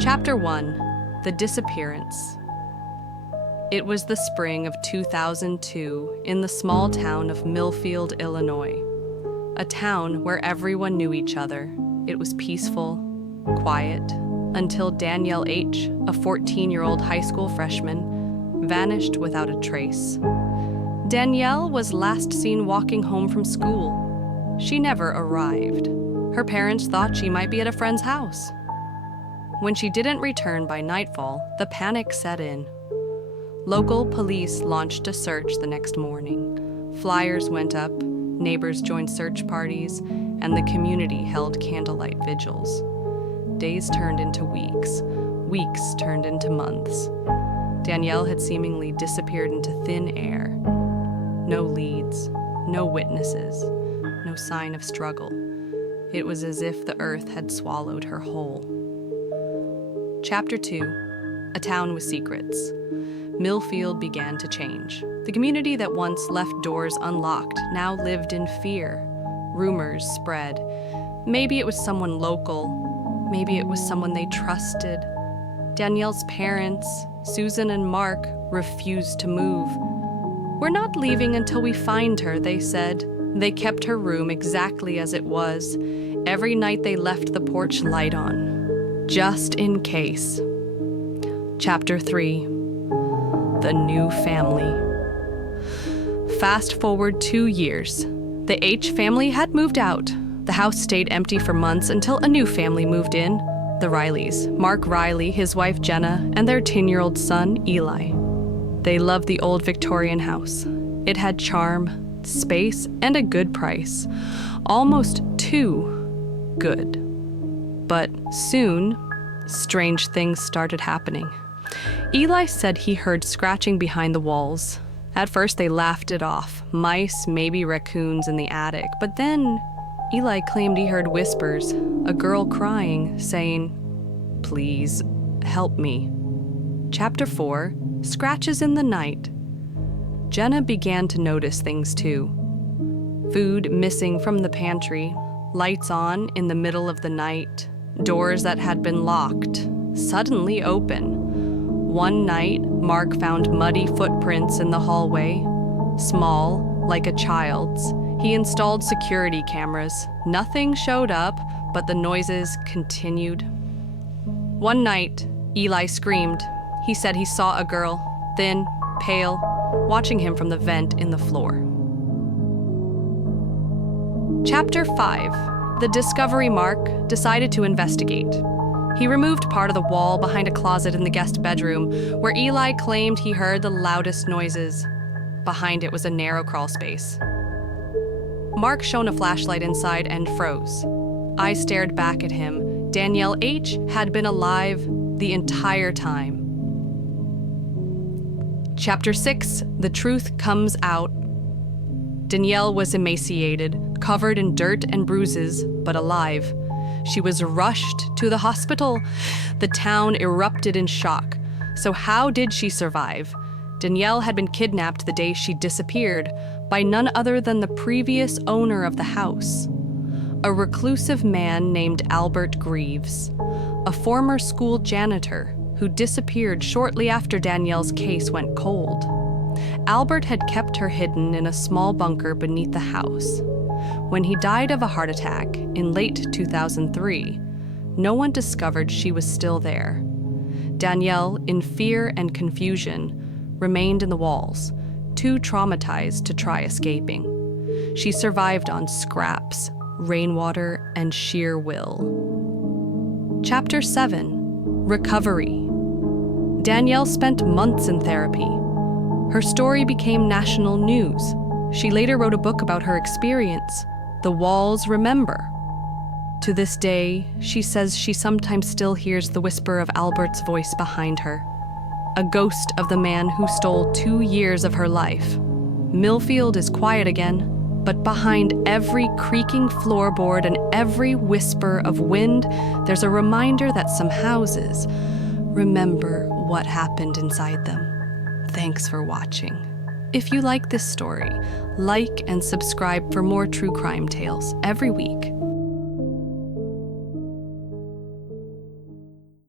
Chapter 1: The Disappearance. It was the spring of 2002 in the small town of Millfield, Illinois. A town where everyone knew each other. It was peaceful, quiet, until Danielle H, a 14-year-old high school freshman, vanished without a trace. Danielle was last seen walking home from school. She never arrived. Her parents thought she might be at a friend's house. When she didn't return by nightfall, the panic set in. Local police launched a search the next morning. Flyers went up, neighbors joined search parties, and the community held candlelight vigils. Days turned into weeks. Weeks turned into months. Danielle had seemingly disappeared into thin air. No leads, no witnesses, no sign of struggle. It was as if the earth had swallowed her whole. Chapter 2: A Town with Secrets. Millfield began to change. The community that once left doors unlocked now lived in fear. Rumors spread. Maybe it was someone local. Maybe it was someone they trusted. Danielle's parents, Susan and Mark, refused to move. "We're not leaving until we find her," they said. They kept her room exactly as it was. Every night they left the porch light on, just in case. Chapter 3: The New Family. Fast forward 2 years. The H family had moved out. The house stayed empty for months until a new family moved in, the Rileys, Mark Riley, his wife Jenna, and their 10-year-old son, Eli. They loved the old Victorian house. It had charm, space, and a good price. Almost too good. But soon, strange things started happening. Eli said he heard scratching behind the walls. At first, they laughed it off. Mice, maybe raccoons in the attic. But then, Eli claimed he heard whispers, a girl crying, saying, "Please, help me." Chapter 4: Scratches in the Night. Jenna began to notice things too. Food missing from the pantry, lights on in the middle of the night, doors that had been locked, suddenly open. One night, Mark found muddy footprints in the hallway, small, like a child's. He installed security cameras. Nothing showed up, but the noises continued. One night, Eli screamed. He said he saw a girl, thin, pale, watching him from the vent in the floor. Chapter 5: The Discovery. Mark decided to investigate. He removed part of the wall behind a closet in the guest bedroom, where Eli claimed he heard the loudest noises. Behind it was a narrow crawl space. Mark shone a flashlight inside and froze. I stared back at him. Danielle H had been alive the entire time. Chapter 6: The Truth Comes Out. Danielle was emaciated, covered in dirt and bruises, but alive. She was rushed to the hospital. The town erupted in shock. So how did she survive? Danielle had been kidnapped the day she disappeared by none other than the previous owner of the house, a reclusive man named Albert Greaves, a former school janitor who disappeared shortly after Danielle's case went cold. Albert had kept her hidden in a small bunker beneath the house. When he died of a heart attack in late 2003, no one discovered she was still there. Danielle, in fear and confusion, remained in the walls, too traumatized to try escaping. She survived on scraps, rainwater, and sheer will. Chapter 7: Recovery. Danielle spent months in therapy. Her story became national news. She later wrote a book about her experience, The Walls Remember. To this day, she says she sometimes still hears the whisper of Albert's voice behind her, a ghost of the man who stole 2 years of her life. Millfield is quiet again, but behind every creaking floorboard and every whisper of wind, there's a reminder that some houses remember what happened inside them. Thanks for watching. If you like this story, like and subscribe for more true crime tales every week.